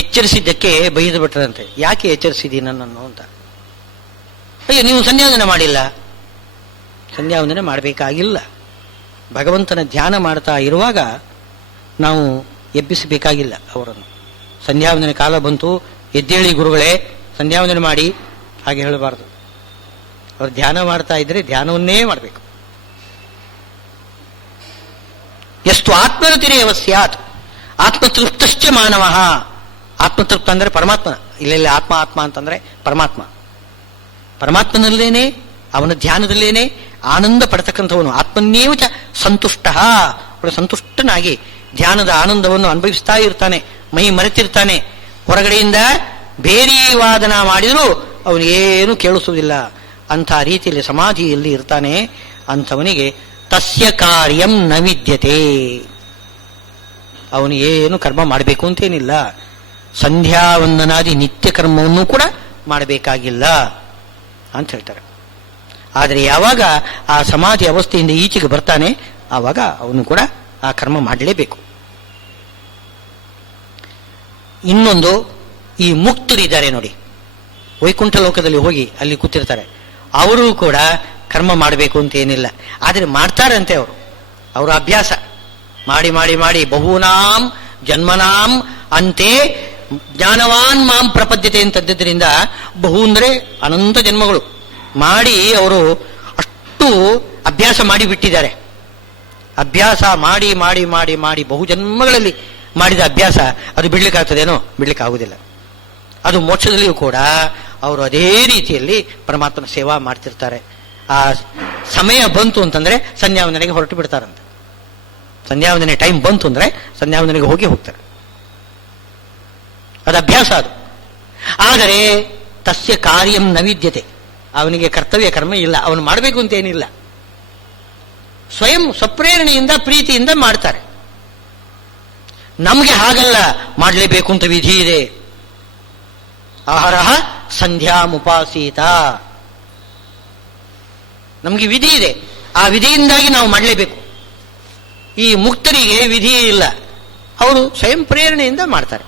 ಎಚ್ಚರಿಸಿದ್ದಕ್ಕೆ ಬೈದು ಬಿಟ್ರಂತೆ. ಯಾಕೆ ಎಚ್ಚರಿಸಿದಿ ನನ್ನನ್ನು ಅಂತ. ಅಯ್ಯೋ, ನೀವು ಸಂಧ್ಯಾವಂದನೆ ಮಾಡಿಲ್ಲ. ಸಂಧ್ಯಾವಂದನೆ ಮಾಡಬೇಕಾಗಿಲ್ಲ. ಭಗವಂತನ ಧ್ಯಾನ ಮಾಡ್ತಾ ಇರುವಾಗ ನಾವು ಎಬ್ಬಿಸಬೇಕಾಗಿಲ್ಲ ಅವರನ್ನು. ಸಂಧ್ಯಾವಂದನೆ ಕಾಲ ಬಂತು, ಎದ್ದೇಳಿ ಗುರುಗಳೇ ಸಂಧ್ಯಾವಂದನೆ ಮಾಡಿ, ಹಾಗೆ ಹೇಳಬಾರ್ದು. ಅವರು ಧ್ಯಾನ ಮಾಡ್ತಾ ಇದ್ರೆ ಧ್ಯಾನವನ್ನೇ ಮಾಡಬೇಕು. ಎಷ್ಟು ಆತ್ಮರತಿರೇವ ಸ್ಯಾತ್ ಆತ್ಮತೃಪ್ತಶ್ಚ ಮಾನವ. ಆತ್ಮತೃಪ್ತ ಅಂದರೆ ಪರಮಾತ್ಮ. ಇಲ್ಲೆಲ್ಲ ಆತ್ಮ ಆತ್ಮ ಅಂತಂದ್ರೆ ಪರಮಾತ್ಮ. ಪರಮಾತ್ಮನಲ್ಲೇನೆ, ಅವನ ಧ್ಯಾನದಲ್ಲೇನೆ ಆನಂದ ಪಡ್ತಕ್ಕಂಥವನು. ಆತ್ಮನ್ನೇವ ಚ ಸಂತುಷ್ಟ, ಸಂತುಷ್ಟನಾಗಿ ಧ್ಯಾನದ ಆನಂದವನ್ನು ಅನುಭವಿಸ್ತಾ ಇರ್ತಾನೆ, ಮೈ ಮರೆತಿರ್ತಾನೆ. ಹೊರಗಡೆಯಿಂದ ಬೇರೆ ವಾದನ ಮಾಡಿದರೂ ಅವನು ಏನು ಕೇಳಿಸುವುದಿಲ್ಲ. ಅಂಥ ರೀತಿಯಲ್ಲಿ ಸಮಾಧಿಯಲ್ಲಿ ಇರ್ತಾನೆ. ಅಂಥವನಿಗೆ ತಸ್ಯ ಕಾರ್ಯಂ ನ ವಿದ್ಯತೆ. ಅವನು ಏನು ಕರ್ಮ ಮಾಡಬೇಕು ಅಂತೇನಿಲ್ಲ. ಸಂಧ್ಯಾವಂದನಾದಿ ನಿತ್ಯ ಕರ್ಮವನ್ನು ಕೂಡ ಮಾಡಬೇಕಾಗಿಲ್ಲ ಅಂತ ಹೇಳ್ತಾರೆ. ಆದರೆ ಯಾವಾಗ ಆ ಸಮಾಧಿ ಅವಸ್ಥೆಯಿಂದ ಈಚೆಗೆ ಬರ್ತಾನೆ ಆವಾಗ ಅವನು ಕೂಡ ಆ ಕರ್ಮ ಮಾಡಲೇಬೇಕು. ಇನ್ನೊಂದು, ಈ ಮುಕ್ತರಿದ್ದಾರೆ ನೋಡಿ, ವೈಕುಂಠ ಲೋಕದಲ್ಲಿ ಹೋಗಿ ಅಲ್ಲಿ ಕೂತಿರ್ತಾರೆ. ಅವರು ಕೂಡ ಕರ್ಮ ಮಾಡಬೇಕು ಅಂತ ಏನಿಲ್ಲ, ಆದರೆ ಮಾಡ್ತಾರಂತೆ ಅವರ ಅಭ್ಯಾಸ ಮಾಡಿ ಮಾಡಿ ಮಾಡಿ ಬಹೂನಾಂ ಜನ್ಮನಾಂ ಅಂತೆ ಜ್ಞಾನವಾನ್ ಮಾಂ ಪ್ರಪದ್ಯತೆ ಅಂತದ್ದರಿಂದ, ಬಹು ಅಂದರೆ ಅನಂತ ಜನ್ಮಗಳು ಮಾಡಿ ಅವರು ಅಷ್ಟು ಅಭ್ಯಾಸ ಮಾಡಿ ಬಿಟ್ಟಿದ್ದಾರೆ. ಅಭ್ಯಾಸ ಮಾಡಿ ಮಾಡಿ ಮಾಡಿ ಮಾಡಿ ಬಹು ಜನ್ಮಗಳಲ್ಲಿ ಮಾಡಿದ ಅಭ್ಯಾಸ ಅದು ಬಿಡ್ಲಿಕ್ಕಾಗ್ತದೇನೋ? ಬಿಡ್ಲಿಕ್ಕೆ ಆಗುವುದಿಲ್ಲ. ಅದು ಮೋಕ್ಷದಲ್ಲಿಯೂ ಕೂಡ ಅವರು ಅದೇ ರೀತಿಯಲ್ಲಿ ಪರಮಾತ್ಮನ ಸೇವಾ ಮಾಡ್ತಿರ್ತಾರೆ. ಆ ಸಮಯ ಬಂತು ಅಂತಂದ್ರೆ ಸಂಧ್ಯಾವಂದನೆಗೆ ಹೊರಟು ಬಿಡ್ತಾರಂತೆ. ಸಂಧ್ಯಾವಂದನೆ ಟೈಮ್ ಬಂತು ಅಂದ್ರೆ ಸಂಧ್ಯಾವಂದನೆಗೆ ಹೋಗ್ತಾರೆ. ಅದು ಅಭ್ಯಾಸ ಅದು. ಆದರೆ ತಸ್ಯ ಕಾರ್ಯಂ ನ ವಿದ್ಯತೆ. ಅವನಿಗೆ ಕರ್ತವ್ಯ ಕರ್ಮ ಇಲ್ಲ, ಅವನು ಮಾಡಬೇಕು ಅಂತ ಏನಿಲ್ಲ. ಸ್ವಯಂ ಸ್ವಪ್ರೇರಣೆಯಿಂದ ಪ್ರೀತಿಯಿಂದ ಮಾಡ್ತಾರೆ. ನಮಗೆ ಹಾಗಲ್ಲ, ಮಾಡಲೇಬೇಕು ಅಂತ ವಿಧಿ ಇದೆ. ಆಹಾರ ಸಂಧ್ಯಾ ಮುಪಾಸೀತ, ನಮಗೆ ವಿಧಿ ಇದೆ, ಆ ವಿಧಿಯಿಂದಾಗಿ ನಾವು ಮಾಡಲೇಬೇಕು. ಈ ಮುಕ್ತರಿಗೆ ವಿಧಿ ಇಲ್ಲ, ಅವರು ಸ್ವಯಂ ಪ್ರೇರಣೆಯಿಂದ ಮಾಡ್ತಾರೆ.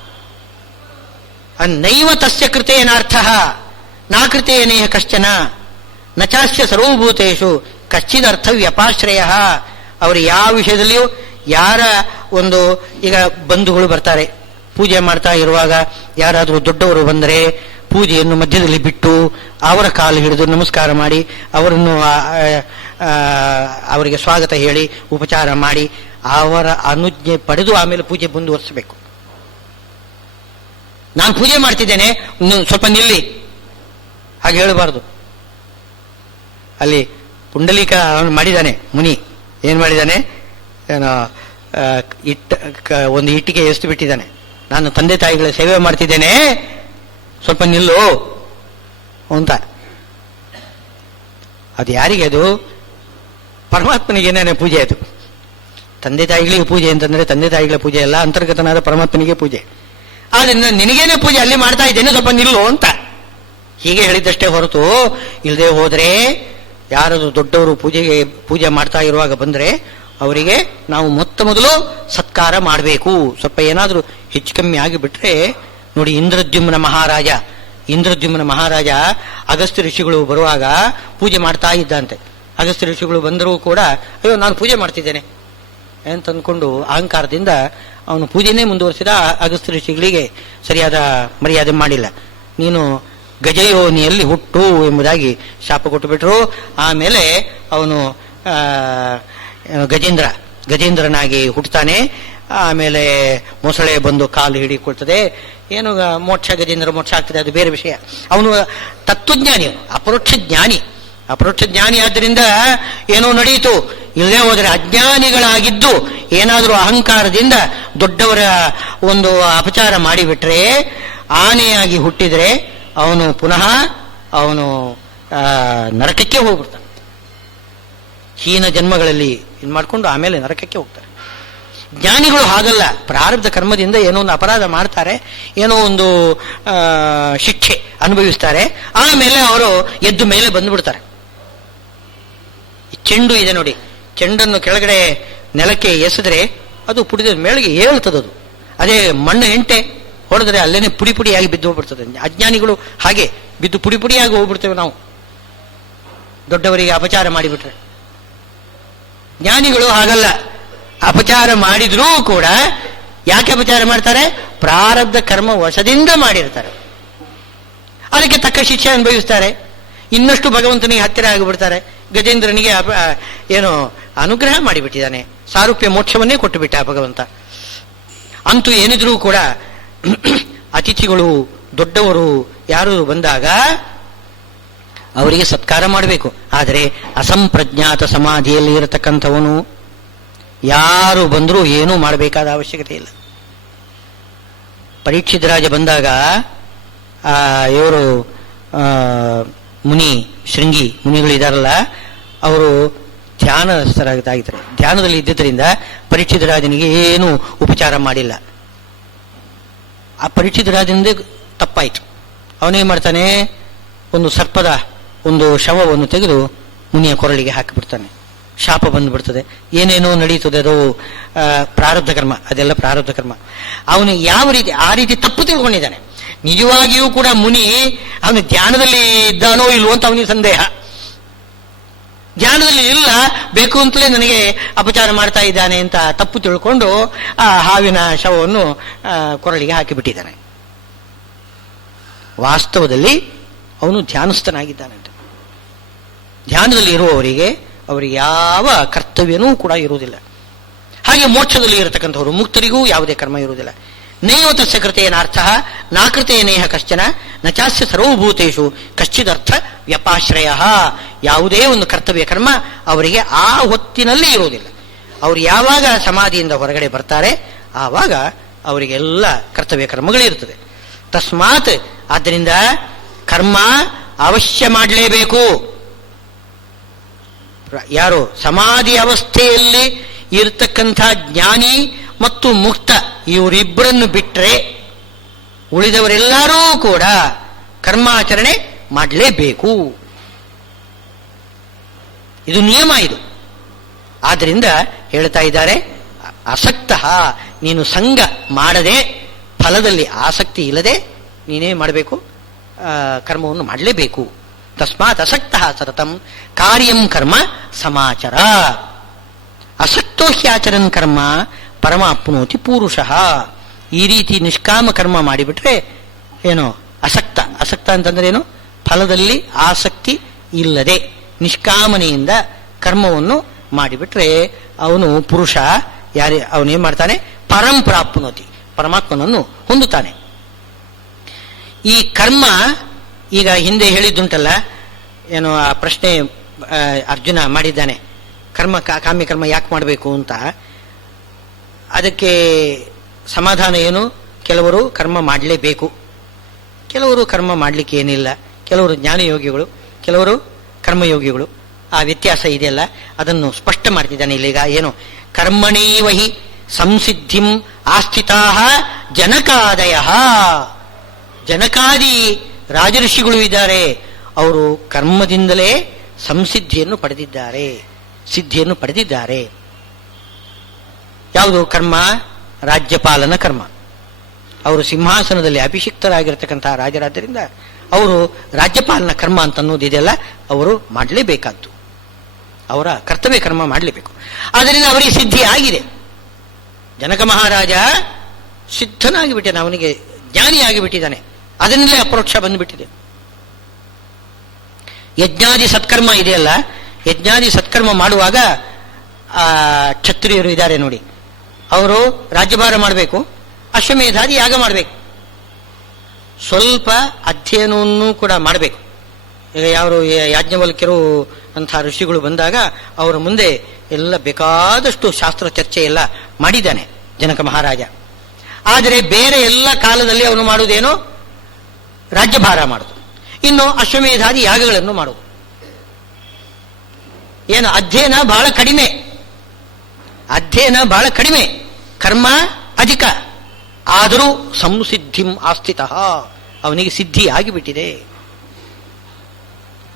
ನೈವ ತಸ್ಯ ಕೃತೇನಾರ್ಥ ನಾ ಕೃತೇನೇಹ ಕಶ್ಚನ ನಚಾಸ್ಯ ಸರ್ವಭೂತೇಷು ಕಶ್ಚಿದರ್ಥ ವ್ಯಪಾಶ್ರಯ. ಅವರು ಯಾವ ವಿಷಯದಲ್ಲಿಯೂ ಯಾರ ಒಂದು, ಈಗ ಬಂಧುಗಳು ಬರ್ತಾರೆ, ಪೂಜೆ ಮಾಡ್ತಾ ಇರುವಾಗ ಯಾರಾದರೂ ದೊಡ್ಡವರು ಬಂದರೆ ಪೂಜೆಯನ್ನು ಮಧ್ಯದಲ್ಲಿ ಬಿಟ್ಟು ಅವರ ಕಾಲು ಹಿಡಿದು ನಮಸ್ಕಾರ ಮಾಡಿ ಅವರನ್ನು ಅವರಿಗೆ ಸ್ವಾಗತ ಹೇಳಿ ಉಪಚಾರ ಮಾಡಿ ಅವರ ಅನುಜ್ಞೆ ಪಡೆದು ಆಮೇಲೆ ಪೂಜೆ ಮುಂದುವರಿಸಬೇಕು. ನಾನು ಪೂಜೆ ಮಾಡ್ತಿದ್ದೇನೆ, ಸ್ವಲ್ಪ ನಿಲ್ಲಿ, ಹಾಗೆ ಹೇಳಬಾರ್ದು. ಅಲ್ಲಿ ಪುಂಡಲೀಕ ಅವನು ಮಾಡಿದ್ದಾನೆ, ಮುನಿ ಏನ್ ಮಾಡಿದ್ದಾನೆ, ಏನೋ ಒಂದು ಇಟ್ಟಿಗೆ ಎಷ್ಟು ಬಿಟ್ಟಿದ್ದಾನೆ, ನಾನು ತಂದೆ ತಾಯಿಗಳ ಸೇವೆ ಮಾಡ್ತಿದ್ದೇನೆ, ಸ್ವಲ್ಪ ನಿಲ್ಲು ಅಂತ. ಅದು ಯಾರಿಗೆ? ಅದು ಪರಮಾತ್ಮನಿಗೇನೇ ಪೂಜೆ. ಅದು ತಂದೆ ತಾಯಿಗಳಿಗೆ ಪೂಜೆ ಅಂತಂದ್ರೆ ತಂದೆ ತಾಯಿಗಳ ಪೂಜೆ ಅಲ್ಲ, ಅಂತರ್ಗತನಾದ ಪರಮಾತ್ಮನಿಗೆ ಪೂಜೆ. ಆದ್ರಿಂದ ನಿನಗೇನೆ ಪೂಜೆ ಅಲ್ಲಿ ಮಾಡ್ತಾ ಇದ್ದೇನೆ, ಸ್ವಲ್ಪ ನಿಲ್ಲು ಅಂತ ಹೀಗೆ ಹೇಳಿದ್ದಷ್ಟೇ ಹೊರತು, ಇಲ್ಲದೆ ಹೋದರೆ ಯಾರಾದರೂ ದೊಡ್ಡವರು ಪೂಜೆ ಮಾಡ್ತಾ ಇರುವಾಗ ಬಂದರೆ ಅವರಿಗೆ ನಾವು ಮೊದಲು ಸತ್ಕಾರ ಮಾಡಬೇಕು. ಸ್ವಲ್ಪ ಏನಾದರೂ ಹೆಚ್ಚು ಕಮ್ಮಿ ಆಗಿಬಿಟ್ರೆ ನೋಡಿ, ಇಂದ್ರದ್ಯುಮ್ನ ಮಹಾರಾಜ ಅಗಸ್ತ್ಯ ಋಷಿಗಳು ಬರುವಾಗ ಪೂಜೆ ಮಾಡ್ತಾ ಇದ್ದಂತೆ. ಅಗಸ್ತ್ಯ ಋಷಿಗಳು ಬಂದರೂ ಕೂಡ ಅಯ್ಯೋ ನಾನು ಪೂಜೆ ಮಾಡ್ತಿದ್ದೇನೆ ಅಂತ ಅಂದ್ಕೊಂಡು ಅಹಂಕಾರದಿಂದ ಅವನು ಪೂಜೆನೇ ಮುಂದುವರಿಸಿದ. ಅಗಸ್ತ್ಯ ಋಷಿಗಳಿಗೆ ಸರಿಯಾದ ಮರ್ಯಾದೆ ಮಾಡಿಲ್ಲ. ನೀನು ಗಜಯೋನಿಯಲ್ಲಿ ಹುಟ್ಟು ಎಂಬುದಾಗಿ ಶಾಪ ಕೊಟ್ಟು ಬಿಟ್ರು. ಆಮೇಲೆ ಅವನು ಗಜೇಂದ್ರನಾಗಿ ಹುಟ್ಟುತ್ತಾನೆ. ಆಮೇಲೆ ಮೊಸಳೆ ಬಂದು ಕಾಲು ಹಿಡಿಕೊಳ್ತದೆ. ಏನು ಗಜೇಂದ್ರ ಮೋಕ್ಷ ಆಗ್ತದೆ, ಅದು ಬೇರೆ ವಿಷಯ. ಅವನು ತತ್ವಜ್ಞಾನಿ, ಅಪರೋಕ್ಷ ಜ್ಞಾನಿ ಆದ್ದರಿಂದ ಏನೋ ನಡೆಯಿತು. ಇಲ್ಲದೆ ಹೋದರೆ ಅಜ್ಞಾನಿಗಳಾಗಿದ್ದು ಏನಾದರೂ ಅಹಂಕಾರದಿಂದ ದೊಡ್ಡವರ ಒಂದು ಅಪಚಾರ ಮಾಡಿಬಿಟ್ರೆ, ಆನೆಯಾಗಿ ಹುಟ್ಟಿದ್ರೆ ಅವನು ಪುನಃ ನರಕಕ್ಕೆ ಹೋಗ್ಬಿಡ್ತಾನೆ. ಹೀನ ಜನ್ಮಗಳಲ್ಲಿ ಇದು ಮಾಡಿಕೊಂಡು ಆಮೇಲೆ ನರಕಕ್ಕೆ ಹೋಗ್ತಾರೆ. ಜ್ಞಾನಿಗಳು ಹಾಗಲ್ಲ, ಪ್ರಾರಬ್ಧ ಕರ್ಮದಿಂದ ಏನೋ ಒಂದು ಅಪರಾಧ ಮಾಡ್ತಾರೆ, ಏನೋ ಒಂದು ಶಿಕ್ಷೆ ಅನುಭವಿಸ್ತಾರೆ, ಆಮೇಲೆ ಅವರು ಎದ್ದು ಮೇಲೆ ಬಂದುಬಿಡ್ತಾರೆ. ಚೆಂಡು ಇದೆ ನೋಡಿ, ಚೆಂಡನ್ನು ಕೆಳಗಡೆ ನೆಲಕ್ಕೆ ಎಸೆದ್ರೆ ಅದು ಪುಡಿದ ಮೇಳೆಗೆ ಏಳ್ತದದು. ಅದೇ ಮಣ್ಣು ಹೆಂಟೆ ಹೊಡೆದ್ರೆ ಅಲ್ಲೇನೆ ಪುಡಿ ಪುಡಿಯಾಗಿ ಬಿದ್ದು ಹೋಗ್ಬಿಡ್ತದೆ. ಅಜ್ಞಾನಿಗಳು ಹಾಗೆ ಬಿದ್ದು ಪುಡಿ ಪುಡಿಯಾಗಿ ಹೋಗ್ಬಿಡ್ತೇವೆ ನಾವು, ದೊಡ್ಡವರಿಗೆ ಅಪಚಾರ ಮಾಡಿಬಿಟ್ರೆ. ಜ್ಞಾನಿಗಳು ಹಾಗಲ್ಲ, ಅಪಚಾರ ಮಾಡಿದ್ರೂ ಕೂಡ ಯಾಕೆ ಅಪಚಾರ ಮಾಡ್ತಾರೆ? ಪ್ರಾರಬ್ಧ ಕರ್ಮ ವಶದಿಂದ ಮಾಡಿರ್ತಾರೆ, ಅದಕ್ಕೆ ತಕ್ಕ ಶಿಕ್ಷೆ ಅನುಭವಿಸ್ತಾರೆ. ಇನ್ನಷ್ಟು ಭಗವಂತನಿಗೆ ಹತ್ತಿರ ಆಗಿಬಿಡ್ತಾರೆ. ಗಜೇಂದ್ರನಿಗೆ ಏನು ಅನುಗ್ರಹ ಮಾಡಿಬಿಟ್ಟಿದ್ದಾನೆ, ಸಾರೂಪ್ಯ ಮೋಕ್ಷವನ್ನೇ ಕೊಟ್ಟು ಬಿಟ್ಟ ಭಗವಂತ. ಅಂತೂ ಏನಿದ್ರೂ ಕೂಡ ಅತಿಥಿಗಳು ದೊಡ್ಡವರು ಯಾರು ಬಂದಾಗ ಅವರಿಗೆ ಸತ್ಕಾರ ಮಾಡಬೇಕು. ಆದರೆ ಅಸಂಪ್ರಜ್ಞಾತ ಸಮಾಧಿಯಲ್ಲಿ ಇರತಕ್ಕಂಥವನು ಯಾರು ಬಂದರೂ ಏನೂ ಮಾಡಬೇಕಾದ ಅವಶ್ಯಕತೆ ಇಲ್ಲ. ಪರೀಕ್ಷಿತ ರಾಜ ಬಂದಾಗ ಇವರು ಮುನಿ ಶೃಂಗಿ ಮುನಿಗಳಿದಾರಲ್ಲ, ಅವರು ಧ್ಯಾನಸ್ಥರಾಗಿದ್ದಾರೆ. ಧ್ಯಾನದಲ್ಲಿ ಇದ್ದಿದ್ದರಿಂದ ಪರೀಕ್ಷಿತ ರಾಜನಿಗೆ ಏನೂ ಉಪಚಾರ ಮಾಡಿಲ್ಲ. ಆ ಪರೀಕ್ಷಿತ ರಾಜನಿಂದ ತಪ್ಪಾಯಿತು. ಅವನೇನ್ ಮಾಡ್ತಾನೆ, ಒಂದು ಸರ್ಪದ ಒಂದು ಶವವನ್ನು ತೆಗೆದು ಮುನಿಯ ಕೊರಳಿಗೆ ಹಾಕಿಬಿಡ್ತಾನೆ. ಶಾಪ ಬಂದುಬಿಡ್ತದೆ, ಏನೇನೋ ನಡೀತದೆ. ಅದು ಪ್ರಾರಬ್ಧ ಕರ್ಮ, ಅದೆಲ್ಲ ಪ್ರಾರಬ್ಧ ಕರ್ಮ. ಅವನು ಯಾವ ರೀತಿ ಆ ರೀತಿ ತಪ್ಪು ತಿಳ್ಕೊಂಡಿದ್ದಾನೆ. ನಿಜವಾಗಿಯೂ ಕೂಡ ಮುನಿ ಅವನು ಧ್ಯಾನದಲ್ಲಿ ಇದ್ದಾನೋ ಇಲ್ವೋ ಅಂತ ಅವನಿಗೆ ಸಂದೇಹ. ಧ್ಯಾನದಲ್ಲಿ ಇಲ್ಲ, ಬೇಕು ಅಂತಲೇ ನನಗೆ ಅಪಚಾರ ಮಾಡ್ತಾ ಇದ್ದಾನೆ ಅಂತ ತಪ್ಪು ತಿಳ್ಕೊಂಡು ಆ ಹಾವಿನ ಶವವನ್ನು ಕೊರಳಿಗೆ ಹಾಕಿಬಿಟ್ಟಿದ್ದಾನೆ. ವಾಸ್ತವದಲ್ಲಿ ಅವನು ಧ್ಯಾನಸ್ಥನಾಗಿದ್ದಾನಂತೆ. ಧ್ಯಾನದಲ್ಲಿ ಇರುವವರಿಗೆ ಅವರಿಗೆ ಯಾವ ಕರ್ತವ್ಯನೂ ಕೂಡ ಇರುವುದಿಲ್ಲ. ಹಾಗೆ ಮೋಕ್ಷದಲ್ಲಿ ಇರತಕ್ಕಂಥವರು ಮುಕ್ತರಿಗೂ ಯಾವುದೇ ಕರ್ಮ ಇರುವುದಿಲ್ಲ. ನೈವ ತಸ್ಯ ಕೃತೇನಾರ್ಥ ನಾಕೃತೇನೇಹ ಕಶ್ಚನ ನಚಾಸ್ಯ ಸರ್ವಭೂತೇಷು ಕಶ್ಚಿದರ್ಥ ವ್ಯಪಾಶ್ರಯ. ಯಾವುದೇ ಒಂದು ಕರ್ತವ್ಯ ಕರ್ಮ ಅವರಿಗೆ ಆ ಹೊತ್ತಿನಲ್ಲಿ ಇರುವುದಿಲ್ಲ. ಅವರು ಯಾವಾಗ ಸಮಾಧಿಯಿಂದ ಹೊರಗಡೆ ಬರ್ತಾರೆ ಆವಾಗ ಅವರಿಗೆಲ್ಲ ಕರ್ತವ್ಯ ಕರ್ಮಗಳಿರ್ತದೆ. ತಸ್ಮಾತ್ ಆದ್ದರಿಂದ ಕರ್ಮ ಅವಶ್ಯ ಮಾಡಲೇಬೇಕು. ಯಾರು ಸಮಾಧಿ ಅವಸ್ಥೆಯಲ್ಲಿ ಇರತಕ್ಕಂಥ ಜ್ಞಾನಿ ಮತ್ತು ಮುಕ್ತ ಇವರಿಬ್ಬರನ್ನು ಬಿಟ್ಟರೆ ಉಳಿದವರೆಲ್ಲರೂ ಕೂಡ ಕರ್ಮಾಚರಣೆ ಮಾಡಲೇಬೇಕು. ಇದು ನಿಯಮ. ಇದು ಆದ್ದರಿಂದ ಹೇಳ್ತಾ ಇದ್ದಾರೆ, ಅಸಕ್ತ ನೀನು ಸಂಗ ಮಾಡದೆ ಫಲದಲ್ಲಿ ಆಸಕ್ತಿ ಇಲ್ಲದೆ ನೀನೇ ಮಾಡಬೇಕು, ಕರ್ಮವನ್ನು ಮಾಡಲೇಬೇಕು. ತಸ್ಮಾತ್ ಅಸಕ್ತ ಸತತಂ ಕಾರ್ಯಂ ಕರ್ಮ ಸಮಾಚರ. ಅಸಕ್ತೋ ಹ್ಯಾಚರನ್ ಕರ್ಮ ಪರಮಾಪ್ನೋತಿ ಪುರುಷಃ. ಈ ರೀತಿ ನಿಷ್ಕಾಮ ಕರ್ಮ ಮಾಡಿಬಿಟ್ರೆ ಏನು ಅಸಕ್ತ. ಅಸಕ್ತ ಅಂತಂದ್ರೆ ಏನು? ಫಲದಲ್ಲಿ ಆಸಕ್ತಿ ಇಲ್ಲದೆ ನಿಷ್ಕಾಮನೆಯಿಂದ ಕರ್ಮವನ್ನು ಮಾಡಿಬಿಟ್ರೆ ಅವನು ಪುರುಷ. ಅವನೇನ್ ಮಾಡ್ತಾನೆ? ಪರಂ ಪ್ರಾಪ್ನೋತಿ, ಪರಮಾತ್ಮನನ್ನು ಹೊಂದುತ್ತಾನೆ. ಈ ಕರ್ಮ ಈಗ ಹಿಂದೆ ಹೇಳಿದ್ದುಂಟಲ್ಲ, ಏನು ಆ ಪ್ರಶ್ನೆ ಅರ್ಜುನ ಮಾಡಿದ್ದಾನೆ, ಕಾಮ್ಯ ಕರ್ಮ ಯಾಕೆ ಮಾಡಬೇಕು ಅಂತ. ಅದಕ್ಕೆ ಸಮಾಧಾನ ಏನು? ಕೆಲವರು ಕರ್ಮ ಮಾಡಲೇಬೇಕು, ಕೆಲವರು ಕರ್ಮ ಮಾಡಲಿಕ್ಕೆ ಏನಿಲ್ಲ. ಕೆಲವರು ಜ್ಞಾನಯೋಗಿಗಳು, ಕೆಲವರು ಕರ್ಮಯೋಗಿಗಳು. ಆ ವ್ಯತ್ಯಾಸ ಇದೆಯಲ್ಲ, ಅದನ್ನು ಸ್ಪಷ್ಟ ಮಾಡ್ತಿದ್ದಾನೆ ಇಲ್ಲೀಗ. ಏನು? ಕರ್ಮಣೇವಹಿ ಸಂಸಿದ್ಧಿಂ ಆಸ್ಥಿತಾ ಜನಕಾದಯ. ಜನಕಾದಿ ರಾಜಋಷಿಗಳು ಇದ್ದಾರೆ, ಅವರು ಕರ್ಮದಿಂದಲೇ ಸಂಸಿದ್ಧಿಯನ್ನು ಪಡೆದಿದ್ದಾರೆ, ಸಿದ್ಧಿಯನ್ನು ಪಡೆದಿದ್ದಾರೆ. ಯಾವುದು ಕರ್ಮ? ರಾಜ್ಯಪಾಲನ ಕರ್ಮ. ಅವರು ಸಿಂಹಾಸನದಲ್ಲಿ ಅಭಿಷಿಕ್ತರಾಗಿರ್ತಕ್ಕಂತಹ ರಾಜರಾದ್ದರಿಂದ ಅವರು ರಾಜ್ಯಪಾಲನ ಕರ್ಮ ಅಂತ ಅನ್ನೋದಿದೆಯಲ್ಲ, ಅವರು ಮಾಡಲೇಬೇಕಾದ್ದು, ಅವರ ಕರ್ತವ್ಯ ಕರ್ಮ ಮಾಡಲೇಬೇಕು. ಆದ್ದರಿಂದ ಅವರಿಗೆ ಸಿದ್ಧಿ ಆಗಿದೆ. ಜನಕ ಮಹಾರಾಜ ಸಿದ್ಧನಾಗಿಬಿಟ್ಟಿದ್ದಾನೆ, ಅವನಿಗೆ ಜ್ಞಾನಿ ಆಗಿಬಿಟ್ಟಿದ್ದಾನೆ. ಅದರಿಂದಲೇ ಅಪರೋಕ್ಷ ಬಂದುಬಿಟ್ಟಿದೆ. ಯಜ್ಞಾದಿ ಸತ್ಕರ್ಮ ಇದೆಯಲ್ಲ, ಯಜ್ಞಾದಿ ಸತ್ಕರ್ಮ ಮಾಡುವಾಗ ಕ್ಷತ್ರಿಯರು ಇದ್ದಾರೆ ನೋಡಿ, ಅವರು ರಾಜ್ಯಭಾರ ಮಾಡಬೇಕು, ಅಶ್ವಮೇಧಾದಿ ಯಾಗ ಮಾಡಬೇಕು, ಸ್ವಲ್ಪ ಅಧ್ಯಯನವನ್ನು ಕೂಡ ಮಾಡಬೇಕು. ಈಗ ಯಾರು ಯಾಜ್ಞವಲ್ಕ್ಯರು ಅಂಥ ಋಷಿಗಳು ಬಂದಾಗ ಅವರ ಮುಂದೆ ಎಲ್ಲ ಬೇಕಾದಷ್ಟು ಶಾಸ್ತ್ರ ಚರ್ಚೆ ಎಲ್ಲ ಮಾಡಿದ್ದಾನೆ ಜನಕ ಮಹಾರಾಜ. ಆದರೆ ಬೇರೆ ಎಲ್ಲ ಕಾಲದಲ್ಲಿ ಅವನು ಮಾಡುವುದೇನು? ರಾಜ್ಯಭಾರ ಮಾಡುದು, ಇನ್ನು ಅಶ್ವಮೇಧಾದಿ ಯಾಗಗಳನ್ನು ಮಾಡುವುದು. ಏನು ಅಧ್ಯಯನ ಬಹಳ ಕಡಿಮೆ, ಅಧ್ಯಯನ ಬಹಳ ಕಡಿಮೆ, ಕರ್ಮ ಅಧಿಕ. ಆದರೂ ಸಂಸಿದ್ಧಿಂ ಆಸ್ಥಿತ, ಅವನಿಗೆ ಸಿದ್ಧಿ ಆಗಿಬಿಟ್ಟಿದೆ.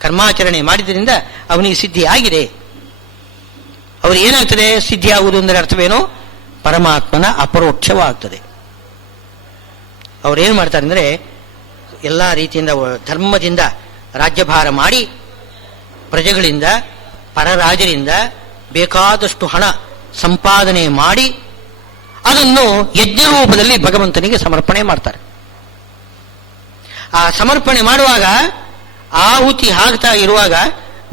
ಕರ್ಮಾಚರಣೆ ಮಾಡಿದ್ರಿಂದ ಅವನಿಗೆ ಸಿದ್ಧಿ ಆಗಿದೆ. ಅವರು ಏನಾಗ್ತದೆ? ಸಿದ್ಧಿ ಆಗುವುದು ಅಂದರೆ ಅರ್ಥವೇನು? ಪರಮಾತ್ಮನ ಅಪರೋಕ್ಷವಾಗ್ತದೆ. ಅವ್ರೇನು ಮಾಡ್ತಾರೆ ಅಂದರೆ ಎಲ್ಲ ರೀತಿಯಿಂದ ಧರ್ಮದಿಂದ ರಾಜ್ಯಭಾರ ಮಾಡಿ ಪ್ರಜೆಗಳಿಂದ ಪರರಾಜರಿಂದ ಬೇಕಾದಷ್ಟು ಹಣ ಸಂಪಾದನೆ ಮಾಡಿ ಅದನ್ನು ಯಜ್ಞ ರೂಪದಲ್ಲಿ ಭಗವಂತನಿಗೆ ಸಮರ್ಪಣೆ ಮಾಡ್ತಾರೆ. ಆ ಸಮರ್ಪಣೆ ಮಾಡುವಾಗ ಆಹುತಿ ಹಾಕ್ತಾ ಇರುವಾಗ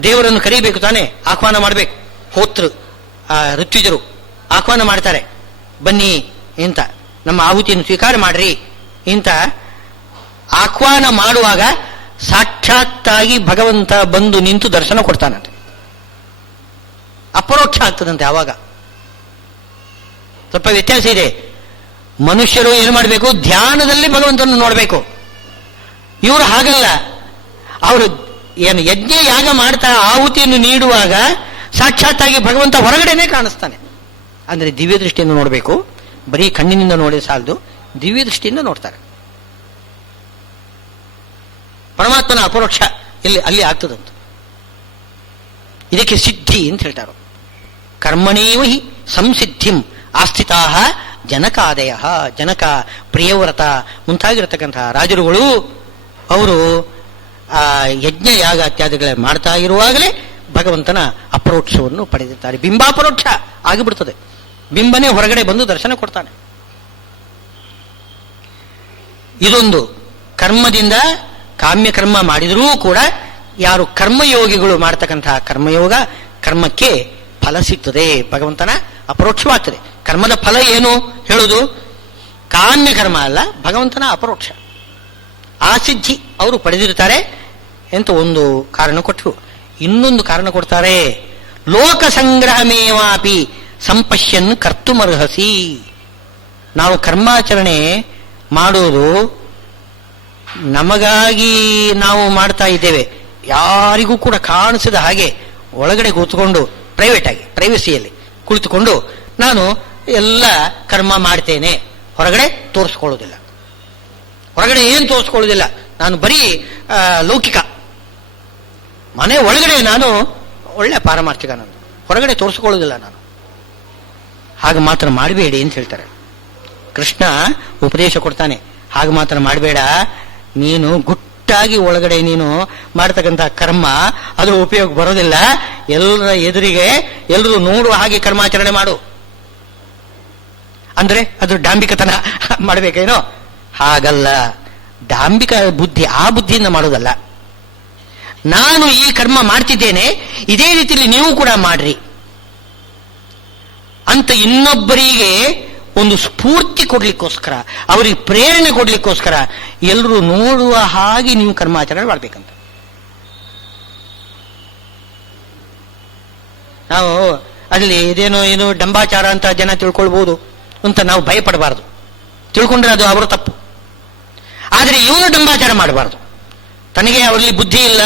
ದೇವರನ್ನು ಕರೀಬೇಕು ತಾನೆ, ಆಹ್ವಾನ ಮಾಡಬೇಕು. ಹೋತೃ ಋತ್ವಿಜರು ಆಹ್ವಾನ ಮಾಡ್ತಾರೆ, ಬನ್ನಿ ಇಂತ ನಮ್ಮ ಆಹುತಿಯನ್ನು ಸ್ವೀಕಾರ ಮಾಡ್ರಿ ಇಂತ ಆಹ್ವಾನ ಮಾಡುವಾಗ ಸಾಕ್ಷಾತ್ತಾಗಿ ಭಗವಂತ ಬಂದು ನಿಂತು ದರ್ಶನ ಕೊಡ್ತಾನಂತೆ. ಅಪರೋಕ್ಷ ಆಗ್ತದಂತೆ. ಆವಾಗ ಸ್ವಲ್ಪ ವ್ಯತ್ಯಾಸ ಇದೆ. ಮನುಷ್ಯರು ಏನು ಮಾಡಬೇಕು? ಧ್ಯಾನದಲ್ಲಿ ಭಗವಂತನನ್ನು ನೋಡಬೇಕು. ಇವರು ಹಾಗಲ್ಲ. ಅವರು ಏನು ಯಜ್ಞ ಯಾಗ ಮಾಡ್ತಾ ಆಹುತಿಯನ್ನು ನೀಡುವಾಗ ಸಾಕ್ಷಾತ್ತಾಗಿ ಭಗವಂತ ಹೊರಗಡೆನೆ ಕಾಣಿಸ್ತಾನೆ. ಅಂದರೆ ದಿವ್ಯ ದೃಷ್ಟಿಯನ್ನು ನೋಡಬೇಕು. ಬರೀ ಕಣ್ಣಿನಿಂದ ನೋಡಿ ಸಾಲದು, ದಿವ್ಯ ದೃಷ್ಟಿಯಿಂದ ನೋಡ್ತಾರೆ. ಪರಮಾತ್ಮನ ಅಪರೋಕ್ಷ ಅಲ್ಲಿ ಆಗ್ತದಂತ. ಇದಕ್ಕೆ ಸಿದ್ಧಿ ಅಂತ ಹೇಳ್ತಾರೆ. ಕರ್ಮಣೇವ ಹಿ ಸಂಸಿದ್ಧಿಂ ಆಸ್ಥಿತಾ ಜನಕಾದಯ. ಜನಕ, ಪ್ರಿಯವ್ರತ ಮುಂತಾಗಿರತಕ್ಕಂತಹ ರಾಜರುಗಳು ಅವರು ಆ ಯಜ್ಞ ಯಾಗ ಇತ್ಯಾದಿಗಳ ಮಾಡ್ತಾ ಇರುವಾಗಲೇ ಭಗವಂತನ ಅಪರೋಕ್ಷವನ್ನು ಪಡೆದಿರ್ತಾರೆ. ಬಿಂಬಾಪರೋಕ್ಷ ಆಗಿಬಿಡ್ತದೆ. ಬಿಂಬನೇ ಹೊರಗಡೆ ಬಂದು ದರ್ಶನ ಕೊಡ್ತಾನೆ. ಇದೊಂದು ಕರ್ಮದಿಂದ ಕಾಮ್ಯ ಕರ್ಮ ಮಾಡಿದರೂ ಕೂಡ ಯಾರು ಕರ್ಮಯೋಗಿಗಳು ಮಾಡ್ತಕ್ಕಂತಹ ಕರ್ಮಯೋಗ, ಕರ್ಮಕ್ಕೆ ಫಲ ಸಿಗ್ತದೆ. ಭಗವಂತನ ಅಪರೋಕ್ಷವಾಗ್ತದೆ. ಕರ್ಮದ ಫಲ ಏನು ಹೇಳುವುದು? ಕಾಮ್ಯ ಕರ್ಮ ಅಲ್ಲ, ಭಗವಂತನ ಅಪರೋಕ್ಷ. ಆ ಸಿದ್ಧಿ ಅವರು ಪಡೆದಿರ್ತಾರೆ ಅಂತ ಒಂದು ಕಾರಣ ಕೊಟ್ಟರು. ಇನ್ನೊಂದು ಕಾರಣ ಕೊಡ್ತಾರೆ, ಲೋಕ ಸಂಗ್ರಹಮೇವಾಪಿ ಸಂಪಶ್ಯನ್ ಕರ್ತುಮರ್ಹಸಿ. ನಾವು ಕರ್ಮಾಚರಣೆ ಮಾಡೋದು ನಮಗಾಗಿ ನಾವು ಮಾಡ್ತಾ ಇದ್ದೇವೆ, ಯಾರಿಗೂ ಕೂಡ ಕಾಣಿಸಿದ ಹಾಗೆ ಒಳಗಡೆ ಕೂತ್ಕೊಂಡು ಪ್ರೈವೇಟ್ ಆಗಿ ಪ್ರೈವಸಿಯಲ್ಲಿ ಕುಳಿತುಕೊಂಡು ನಾನು ಎಲ್ಲ ಕರ್ಮ ಮಾಡ್ತೇನೆ, ಹೊರಗಡೆ ತೋರಿಸ್ಕೊಳ್ಳೋದಿಲ್ಲ. ಹೊರಗಡೆ ಏನು ತೋರಿಸ್ಕೊಳ್ಳೋದಿಲ್ಲ. ನಾನು ಬರೀ ಲೌಕಿಕ, ಮನೆ ಒಳಗಡೆ ನಾನು ಒಳ್ಳೆ ಪಾರಮಾರ್ಥಿಕ, ನಾನು ಹೊರಗಡೆ ತೋರಿಸ್ಕೊಳ್ಳೋದಿಲ್ಲ ನಾನು. ಹಾಗೆ ಮಾತ್ರ ಮಾಡಬೇಡಿ ಅಂತ ಹೇಳ್ತಾರೆ. ಕೃಷ್ಣ ಉಪದೇಶ ಕೊಡ್ತಾನೆ, ಹಾಗೆ ಮಾತ್ರ ಮಾಡಬೇಡ. ನೀನು ಗುಟ್ಟಾಗಿ ಒಳಗಡೆ ನೀನು ಮಾಡ್ತಕ್ಕಂಥ ಕರ್ಮ ಅದು ಉಪಯೋಗ ಬರೋದಿಲ್ಲ. ಎಲ್ಲರ ಎದುರಿಗೆ ಎಲ್ಲರೂ ನೋಡುವ ಹಾಗೆ ಕರ್ಮಾಚರಣೆ ಮಾಡು. ಅಂದ್ರೆ ಅದು ಡಾಂಬಿಕತನ ಮಾಡಬೇಕೇನೋ? ಹಾಗಲ್ಲ. ಡಾಂಬಿಕ ಬುದ್ಧಿ, ಆ ಬುದ್ಧಿಯಿಂದ ಮಾಡೋದಲ್ಲ. ನಾನು ಈ ಕರ್ಮ ಮಾಡ್ತಿದ್ದೇನೆ, ಇದೇ ರೀತಿಯಲ್ಲಿ ನೀವು ಕೂಡ ಮಾಡ್ರಿ ಅಂತ ಇನ್ನೊಬ್ಬರಿಗೆ ಒಂದು ಸ್ಫೂರ್ತಿ ಕೊಡ್ಲಿಕ್ಕೋಸ್ಕರ, ಅವರಿಗೆ ಪ್ರೇರಣೆ ಕೊಡ್ಲಿಕ್ಕೋಸ್ಕರ ಎಲ್ಲರೂ ನೋಡುವ ಹಾಗೆ ನೀವು ಕರ್ಮಾಚರಣೆ ಮಾಡ್ಬೇಕಂತ. ನಾವು ಅಲ್ಲಿ ಇದೇನೋ ಏನೋ ಡಂಬಾಚಾರ ಅಂತ ಜನ ತಿಳ್ಕೊಳ್ಬಹುದು ಅಂತ ನಾವು ಭಯಪಡಬಾರದು. ತಿಳ್ಕೊಂಡ್ರೆ ಅದು ಅವರ ತಪ್ಪು. ಆದರೆ ಇವನು ಡಂಬಾಚಾರ ಮಾಡಬಾರ್ದು. ತನಗೆ ಅವರಲ್ಲಿ ಬುದ್ಧಿ ಇಲ್ಲ,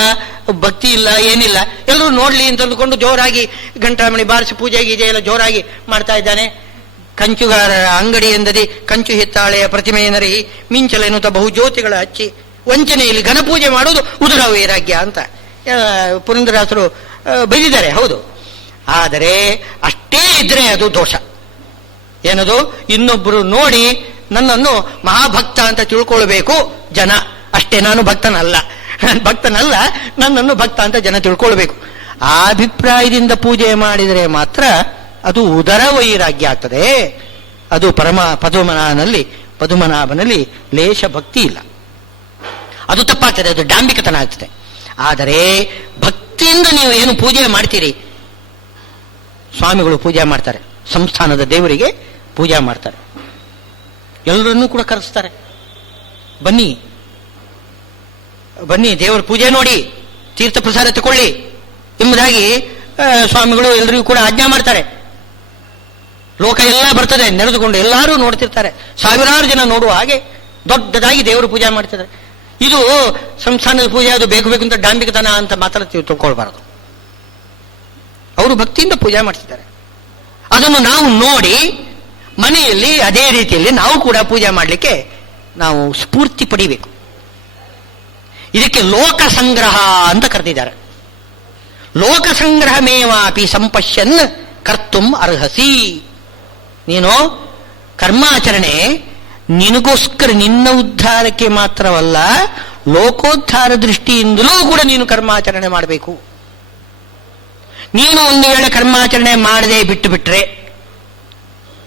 ಭಕ್ತಿ ಇಲ್ಲ, ಏನಿಲ್ಲ, ಎಲ್ಲರೂ ನೋಡ್ಲಿ ಅಂತ ಅಂದುಕೊಂಡು ಜೋರಾಗಿ ಗಂಟಾಮಣಿ ಬಾರಿಸಿ ಪೂಜೆ ಗೀಜೆ ಎಲ್ಲ ಜೋರಾಗಿ ಮಾಡ್ತಾ ಇದ್ದಾನೆ. ಕಂಚುಗಾರರ ಅಂಗಡಿ ಎಂದದಿ ಕಂಚು ಹಿತ್ತಾಳೆಯ ಪ್ರತಿಮೆಯನರಿ ಮಿಂಚಲೆನ್ನುತ್ತ ಬಹುಜ್ಯೋತಿಗಳ ಹಚ್ಚಿ ವಂಚನೆಯಲ್ಲಿ ಘನಪೂಜೆ ಮಾಡುವುದು ಉದರ ವೈರಾಗ್ಯ ಅಂತ ಪುರಂದರದಾಸರು ಬೈದಿದ್ದಾರೆ. ಹೌದು, ಆದರೆ ಅಷ್ಟೇ ಇದ್ರೆ ಅದು ದೋಷ. ಏನದು? ಇನ್ನೊಬ್ಬರು ನೋಡಿ ನನ್ನನ್ನು ಮಹಾಭಕ್ತ ಅಂತ ತಿಳ್ಕೊಳ್ಬೇಕು ಜನ, ಅಷ್ಟೇ. ನಾನು ಭಕ್ತನಲ್ಲ, ನನ್ನನ್ನು ಭಕ್ತ ಅಂತ ಜನ ತಿಳ್ಕೊಳ್ಬೇಕು. ಆ ಅಭಿಪ್ರಾಯದಿಂದ ಪೂಜೆ ಮಾಡಿದರೆ ಮಾತ್ರ ಅದು ಉದರ ವೈರಾಗ್ಯ ಆಗ್ತದೆ. ಅದು ಪದುಮನಾಭನಲ್ಲಿ ಲೇಷ ಭಕ್ತಿ ಇಲ್ಲ, ಅದು ತಪ್ಪಾಗ್ತದೆ, ಅದು ಡಾಂಬಿಕತನ ಆಗ್ತದೆ. ಆದರೆ ಭಕ್ತಿಯಿಂದ ನೀವು ಏನು ಪೂಜೆ ಮಾಡ್ತೀರಿ, ಸ್ವಾಮಿಗಳು ಪೂಜೆ ಮಾಡ್ತಾರೆ, ಸಂಸ್ಥಾನದ ದೇವರಿಗೆ ಪೂಜೆ ಮಾಡ್ತಾರೆ, ಎಲ್ಲರನ್ನೂ ಕೂಡ ಕರೆಸ್ತಾರೆ, ಬನ್ನಿ ದೇವರ ಪೂಜೆ ನೋಡಿ, ತೀರ್ಥ ಪ್ರಸಾದ ತಗೊಳ್ಳಿ ಎಂಬುದಾಗಿ ಸ್ವಾಮಿಗಳು ಎಲ್ಲರಿಗೂ ಕೂಡ ಆಜ್ಞಾ ಮಾಡ್ತಾರೆ. ಲೋಕ ಎಲ್ಲ ಬರ್ತದೆ ನೆರೆದುಕೊಂಡು, ಎಲ್ಲರೂ ನೋಡ್ತಿರ್ತಾರೆ. ಸಾವಿರಾರು ಜನ ನೋಡುವ ಹಾಗೆ ದೊಡ್ಡದಾಗಿ ದೇವರು ಪೂಜೆ ಮಾಡ್ತಿದ್ದಾರೆ. ಇದು ಸಂಸ್ಥಾನದ ಪೂಜೆ, ಅದು ಬೇಕು ಅಂತ ಡಾಂಬಿಕತನ ಅಂತ ಮಾತ್ರ ತಿಳ್ಕೊಳ್ಬಾರದು. ಅವರು ಭಕ್ತಿಯಿಂದ ಪೂಜೆ ಮಾಡ್ತಿದ್ದಾರೆ. ಅದನ್ನು ನಾವು ನೋಡಿ ಮನೆಯಲ್ಲಿ ಅದೇ ರೀತಿಯಲ್ಲಿ ನಾವು ಕೂಡ ಪೂಜೆ ಮಾಡಲಿಕ್ಕೆ ನಾವು ಸ್ಫೂರ್ತಿ ಪಡಿಬೇಕು. ಇದಕ್ಕೆ ಲೋಕ ಸಂಗ್ರಹ ಅಂತ ಕರೆದಿದ್ದಾರೆ. ಲೋಕ ಸಂಗ್ರಹಮೇವಾಪಿ ಸಂಪಶ್ಯನ್ ಕರ್ತುಂ ಅರ್ಹಸಿ. ನೀನು ಕರ್ಮಾಚರಣೆ ನಿನಗೋಸ್ಕರ ನಿನ್ನ ಉದ್ಧಾರಕ್ಕೆ ಮಾತ್ರವಲ್ಲ, ಲೋಕೋದ್ಧಾರ ದೃಷ್ಟಿಯಿಂದಲೂ ಕೂಡ ನೀನು ಕರ್ಮಾಚರಣೆ ಮಾಡಬೇಕು. ನೀನು ಒಂದು ವೇಳೆ ಕರ್ಮಾಚರಣೆ ಮಾಡದೆ ಬಿಟ್ಟು ಬಿಟ್ರೆ,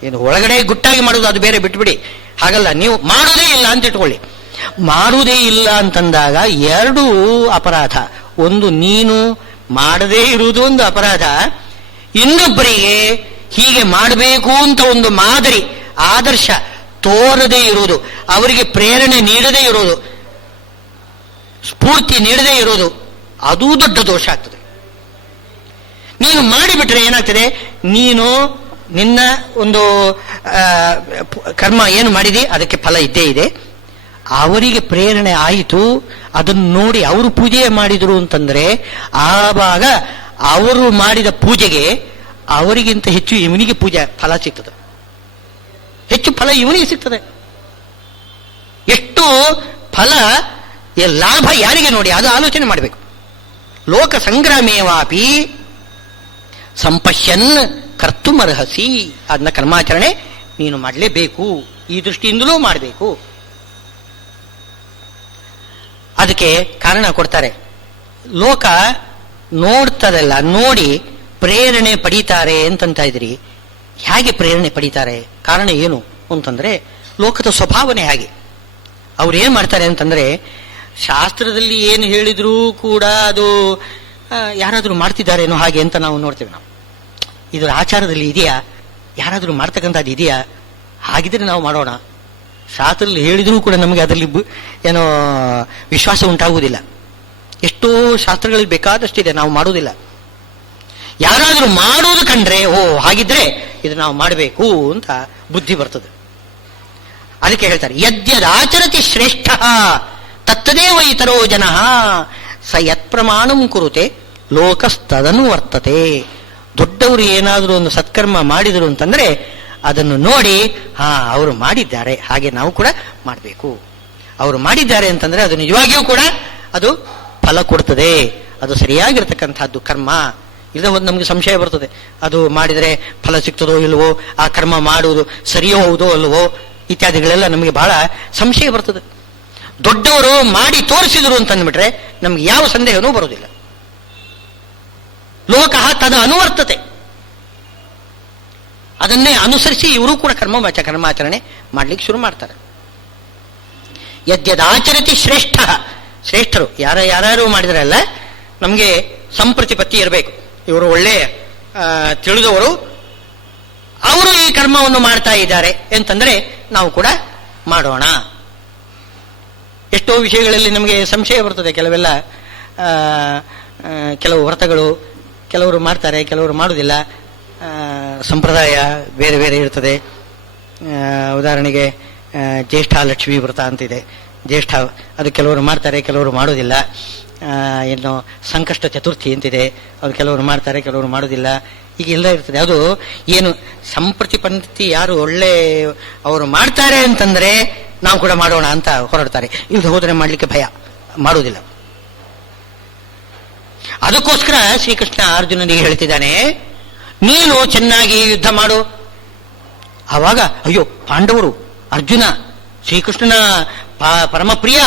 ಏನು ಒಳಗಡೆ ಗುಟ್ಟಾಗಿ ಮಾಡುವುದು ಅದು ಬೇರೆ, ಬಿಟ್ಟುಬಿಡಿ. ಹಾಗಲ್ಲ, ನೀವು ಮಾಡುವುದೇ ಇಲ್ಲ ಅಂತ ಇಟ್ಕೊಳ್ಳಿ. ಮಾಡುವುದೇ ಇಲ್ಲ ಅಂತಂದಾಗ ಎರಡೂ ಅಪರಾಧ. ಒಂದು, ನೀನು ಮಾಡದೇ ಇರುವುದು ಒಂದು ಅಪರಾಧ. ಇನ್ನೊಬ್ಬರಿಗೆ ಹೀಗೆ ಮಾಡಬೇಕು ಅಂತ ಒಂದು ಮಾದರಿ ಆದರ್ಶ ತೋರದೇ ಇರುವುದು, ಅವರಿಗೆ ಪ್ರೇರಣೆ ನೀಡದೇ ಇರೋದು, ಸ್ಫೂರ್ತಿ ನೀಡದೇ ಇರೋದು, ಅದೂ ದೊಡ್ಡ ದೋಷ ಆಗ್ತದೆ. ನೀನು ಮಾಡಿಬಿಟ್ರೆ ಏನಾಗ್ತದೆ, ನೀನು ನಿನ್ನ ಒಂದು ಕರ್ಮ ಏನು ಮಾಡಿದಿ ಅದಕ್ಕೆ ಫಲ ಇದ್ದೇ ಇದೆ. ಅವರಿಗೆ ಪ್ರೇರಣೆ ಆಯಿತು, ಅದನ್ನು ನೋಡಿ ಅವರು ಪೂಜೆ ಮಾಡಿದರು ಅಂತಂದ್ರೆ ಆವಾಗ ಅವರು ಮಾಡಿದ ಪೂಜೆಗೆ ಅವರಿಗಿಂತ ಹೆಚ್ಚು ಇವನಿಗೆ ಪೂಜೆ ಫಲ ಸಿಗ್ತದೆ, ಹೆಚ್ಚು ಫಲ ಇವನಿಗೆ ಸಿಗ್ತದೆ. ಎಷ್ಟು ಫಲ, ಲಾಭ ಯಾರಿಗೆ ನೋಡಿ, ಅದು ಆಲೋಚನೆ ಮಾಡಬೇಕು. ಲೋಕ ಸಂಗ್ರಾಮೇವಾಪಿ ಸಂಪಶ್ಯನ್ ಕರ್ತುಮರ್ಹಸಿ. ಅದನ್ನ ಕರ್ಮಾಚರಣೆ ನೀನು ಮಾಡಲೇಬೇಕು, ಈ ದೃಷ್ಟಿಯಿಂದಲೂ ಮಾಡಬೇಕು. ಅದಕ್ಕೆ ಕಾರಣ ಕೊಡ್ತಾರೆ. ಲೋಕ ನೋಡ್ತದಲ್ಲ, ನೋಡಿ ಪ್ರೇರಣೆ ಪಡೀತಾರೆ ಅಂತಂತ ಇದ್ರಿ. ಹೇಗೆ ಪ್ರೇರಣೆ ಪಡೀತಾರೆ, ಕಾರಣ ಏನು ಅಂತಂದ್ರೆ ಲೋಕದ ಸ್ವಭಾವನೆ ಹಾಗೆ. ಅವ್ರು ಏನ್ ಮಾಡ್ತಾರೆ ಅಂತಂದ್ರೆ, ಶಾಸ್ತ್ರದಲ್ಲಿ ಏನು ಹೇಳಿದ್ರೂ ಕೂಡ ಅದು ಯಾರಾದರೂ ಮಾಡ್ತಿದ್ದಾರೇನೋ ಹಾಗೆ ಅಂತ ನಾವು ನೋಡ್ತೇವೆ. ನಾವು ಇದರ ಆಚಾರದಲ್ಲಿ ಇದೆಯಾ, ಯಾರಾದರೂ ಮಾಡ್ತಕ್ಕಂಥದ್ದು ಇದೆಯಾ, ಹಾಗಿದ್ರೆ ನಾವು ಮಾಡೋಣ. ಶಾಸ್ತ್ರದಲ್ಲಿ ಹೇಳಿದ್ರೂ ಕೂಡ ನಮಗೆ ಅದರಲ್ಲಿ ಏನೋ ವಿಶ್ವಾಸ ಉಂಟಾಗುವುದಿಲ್ಲ. ಎಷ್ಟೋ ಶಾಸ್ತ್ರಗಳಲ್ಲಿ ಬೇಕಾದಷ್ಟಿದೆ, ನಾವು ಮಾಡುವುದಿಲ್ಲ. ಯಾರಾದರೂ ಮಾಡುವುದು ಕಂಡ್ರೆ ಓ ಹಾಗಿದ್ರೆ ಇದು ನಾವು ಮಾಡಬೇಕು ಅಂತ ಬುದ್ಧಿ ಬರ್ತದೆ. ಅದಕ್ಕೆ ಹೇಳ್ತಾರೆ, ಯದ್ಯದಾಚರತಿ ಶ್ರೇಷ್ಠ ತತ್ತದೇವ ಇತರೋ ಜನ ಸ ಯತ್ ಪ್ರಮಾಣಂ ಕುರುತೆ ಲೋಕಸ್ತದನು ವರ್ತತೆ. ದೊಡ್ಡವರು ಏನಾದರೂ ಒಂದು ಸತ್ಕರ್ಮ ಮಾಡಿದರು ಅಂತಂದ್ರೆ ಅದನ್ನು ನೋಡಿ, ಅವರು ಮಾಡಿದ್ದಾರೆ, ಹಾಗೆ ನಾವು ಕೂಡ ಮಾಡಬೇಕು. ಅವರು ಮಾಡಿದ್ದಾರೆ ಅಂತಂದ್ರೆ ಅದು ನಿಜವಾಗಿಯೂ ಕೂಡ ಅದು ಫಲ ಕೊಡ್ತದೆ, ಅದು ಸರಿಯಾಗಿರ್ತಕ್ಕಂಥದ್ದು ಕರ್ಮ. ಇಲ್ಲ ಒಂದು ನಮಗೆ ಸಂಶಯ ಬರ್ತದೆ, ಅದು ಮಾಡಿದರೆ ಫಲ ಸಿಗ್ತದೋ ಇಲ್ವೋ, ಆ ಕರ್ಮ ಮಾಡುವುದು ಸರಿಯೋ ಹೌದೋ ಅಲ್ವೋ ಇತ್ಯಾದಿಗಳೆಲ್ಲ ನಮಗೆ ಬಹಳ ಸಂಶಯ ಬರ್ತದೆ. ದೊಡ್ಡವರು ಮಾಡಿ ತೋರಿಸಿದರು ಅಂತಂದ್ಬಿಟ್ರೆ ನಮ್ಗೆ ಯಾವ ಸಂದೇಹನೂ ಬರೋದಿಲ್ಲ. ಲೋಕ ತದ ಅನುವರ್ತತೆ, ಅದನ್ನೇ ಅನುಸರಿಸಿ ಇವರು ಕೂಡ ಕರ್ಮಾಚರಣೆ ಮಾಡ್ಲಿಕ್ಕೆ ಶುರು ಮಾಡ್ತಾರೆ. ಯದ್ಯದಾಚರತಿ ಶ್ರೇಷ್ಠ, ಶ್ರೇಷ್ಠರು ಯಾರ್ಯಾರು ಮಾಡಿದ್ರಲ್ಲ, ನಮಗೆ ಸಂಪ್ರತಿಪತ್ತಿ ಇರಬೇಕು. ಇವರು ಒಳ್ಳೆಯ ತಿಳಿದವರು, ಅವರು ಈ ಕರ್ಮವನ್ನು ಮಾಡ್ತಾ ಇದ್ದಾರೆ ಅಂತಂದ್ರೆ ನಾವು ಕೂಡ ಮಾಡೋಣ. ಎಷ್ಟೋ ವಿಷಯಗಳಲ್ಲಿ ನಮಗೆ ಸಂಶಯ ಬರ್ತದೆ. ಕೆಲವೆಲ್ಲ ಕೆಲವು ವ್ರತಗಳು ಕೆಲವರು ಮಾಡ್ತಾರೆ, ಕೆಲವರು ಮಾಡುವುದಿಲ್ಲ. ಸಂಪ್ರದಾಯ ಬೇರೆ ಬೇರೆ ಇರ್ತದೆ. ಉದಾಹರಣೆಗೆ ಜ್ಯೇಷ್ಠ ಲಕ್ಷ್ಮೀ ವ್ರತ ಅಂತಿದೆ, ಜ್ಯೇಷ್ಠ ಅದು ಕೆಲವರು ಮಾಡ್ತಾರೆ, ಕೆಲವರು ಮಾಡೋದಿಲ್ಲ. ಏನು ಸಂಕಷ್ಟ ಚತುರ್ಥಿ ಅಂತಿದೆ, ಅದು ಕೆಲವರು ಮಾಡ್ತಾರೆ, ಕೆಲವರು ಮಾಡೋದಿಲ್ಲ. ಹೀಗೆಲ್ಲ ಇರ್ತದೆ. ಅದು ಏನು ಸಂಪ್ರತಿಪತ್ತಿ ಯಾರು ಒಳ್ಳೆ ಅವರು ಮಾಡ್ತಾರೆ ಅಂತಂದ್ರೆ ನಾವು ಕೂಡ ಮಾಡೋಣ ಅಂತ ಹೊರಡ್ತಾರೆ. ಇಲ್ಲದೆ ಹೋದರೆ ಮಾಡ್ಲಿಕ್ಕೆ ಭಯ, ಮಾಡೋದಿಲ್ಲ. ಅದಕ್ಕೋಸ್ಕರ ಶ್ರೀಕೃಷ್ಣ ಅರ್ಜುನನಿಗೆ ಹೇಳ್ತಿದ್ದಾನೆ, ನೀನು ಚೆನ್ನಾಗಿ ಯುದ್ಧ ಮಾಡು. ಆವಾಗ ಅಯ್ಯೋ ಪಾಂಡವರು, ಅರ್ಜುನ ಶ್ರೀಕೃಷ್ಣನ ಪರಮಪ್ರಿಯ,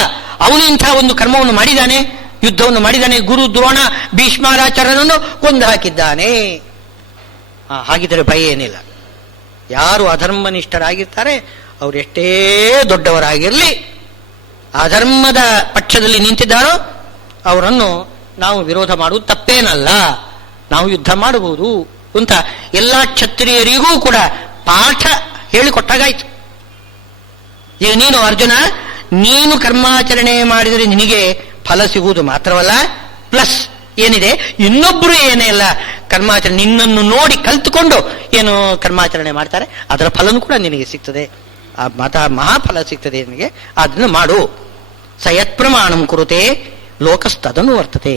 ಅವನು ಇಂಥ ಒಂದು ಕರ್ಮವನ್ನು ಮಾಡಿದ್ದಾನೆ, ಯುದ್ಧವನ್ನು ಮಾಡಿದ್ದಾನೆ, ಗುರು ದ್ರೋಣ ಭೀಷ್ಮಾಚಾರ್ಯನನ್ನು ಕೊಂದು ಹಾಕಿದ್ದಾನೆ. ಹಾಗಿದ್ರೆ ಭಯ ಏನಿಲ್ಲ. ಯಾರು ಅಧರ್ಮನಿಷ್ಠರಾಗಿರ್ತಾರೆ ಅವರು ಎಷ್ಟೇ ದೊಡ್ಡವರಾಗಿರಲಿ, ಅಧರ್ಮದ ಪಕ್ಷದಲ್ಲಿ ನಿಂತಿದ್ದಾರೋ ಅವರನ್ನು ನಾವು ವಿರೋಧ ಮಾಡುವುದು ತಪ್ಪೇನಲ್ಲ, ನಾವು ಯುದ್ಧ ಮಾಡಬಹುದು ಅಂತ ಎಲ್ಲ ಕ್ಷತ್ರಿಯರಿಗೂ ಕೂಡ ಪಾಠ ಹೇಳಿಕೊಟ್ಟಾಗಾಯ್ತು. ಈಗ ನೀನು ಅರ್ಜುನ, ನೀನು ಕರ್ಮಾಚರಣೆ ಮಾಡಿದರೆ ನಿನಗೆ ಫಲ ಸಿಗುವುದು ಮಾತ್ರವಲ್ಲ, ಪ್ಲಸ್ ಏನಿದೆ, ಇನ್ನೊಬ್ಬರು ಏನೇ ಇಲ್ಲ ಕರ್ಮಾಚರಣೆ ನಿನ್ನನ್ನು ನೋಡಿ ಕಲ್ತುಕೊಂಡು ಏನು ಕರ್ಮಾಚರಣೆ ಮಾಡ್ತಾರೆ ಅದರ ಫಲನೂ ಕೂಡ ನಿನಗೆ ಸಿಗ್ತದೆ. ಆ ಮಹಾಫಲ ಸಿಗ್ತದೆ ನಿನಗೆ, ಅದನ್ನು ಮಾಡು. ಸ ಯತ್ ಪ್ರಮಾಣಂ ಕುರುತೆ ಲೋಕಸ್ತದನು ವರ್ತತೆ.